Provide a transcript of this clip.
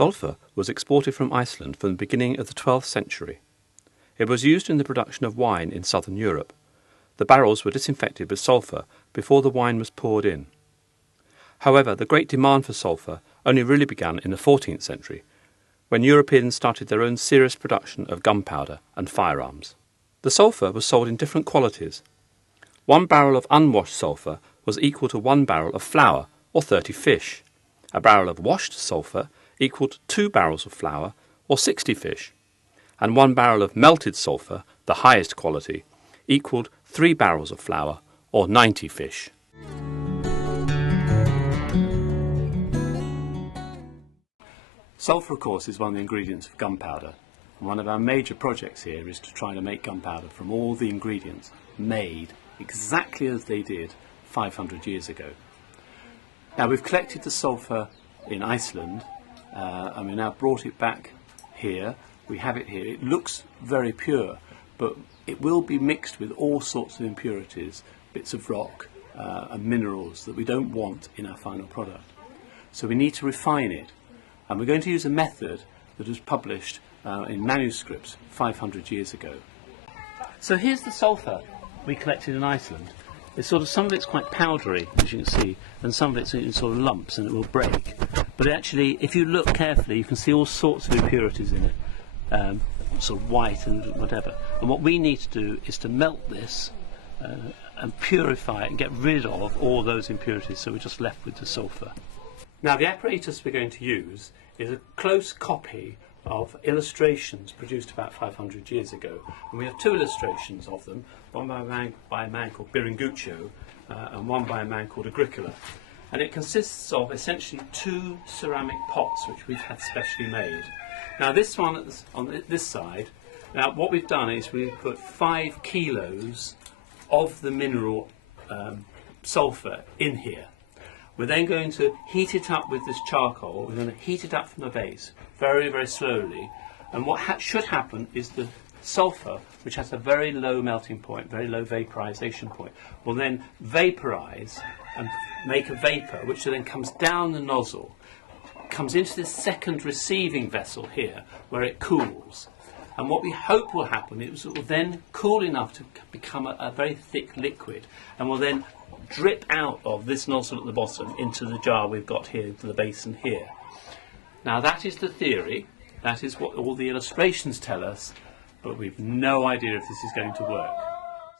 Sulphur was exported from Iceland from the beginning of the 12th century. It was used in the production of wine in southern Europe. The barrels were disinfected with sulphur before the wine was poured in. However, the great demand for sulphur only really began in the 14th century, when Europeans started their own serious production of gunpowder and firearms. The sulphur was sold in different qualities. 1 barrel of unwashed sulphur was equal to 1 barrel of flour, or 30 fish. A barrel of washed sulphur equaled 2 barrels of flour, or 60 fish. And 1 barrel of melted sulphur, the highest quality, equaled 3 barrels of flour, or 90 fish. Sulphur, of course, is one of the ingredients of gunpowder. And one of our major projects here is to try to make gunpowder from all the ingredients made exactly as they did 500 years ago. Now, we've collected the sulphur in Iceland and we now brought it back here. We have it here. It looks very pure, but it will be mixed with all sorts of impurities, bits of rock and minerals that we don't want in our final product. So we need to refine it, and we're going to use a method that was published in manuscripts 500 years ago. So here's the sulphur we collected in Iceland. It's some of it's quite powdery, as you can see, and some of it's in sort of lumps and it will break. But actually, if you look carefully, you can see all sorts of impurities in it, sort of white and whatever. And what we need to do is to melt this and purify it and get rid of all those impurities, so we're just left with the sulphur. Now, the apparatus we're going to use is a close copy of illustrations produced about 500 years ago, and we have 2 illustrations of them, one by a man called Biringuccio and one by a man called Agricola, and it consists of essentially 2 ceramic pots which we've had specially made. Now, this one on this side, now what we've done is we've put 5 kilos of the mineral sulphur in here. We're then going to heat it up with this charcoal. We're going to heat it up from the base very, very slowly. And what should happen is the sulphur, which has a very low melting point, very low vaporization point, will then vaporize and make a vapor, which then comes down the nozzle, comes into this second receiving vessel here, where it cools. And what we hope will happen is it will then cool enough to become a very thick liquid, and will then drip out of this nozzle at the bottom into the jar we've got here, into the basin here. Now, that is the theory, that is what all the illustrations tell us, but we've no idea if this is going to work.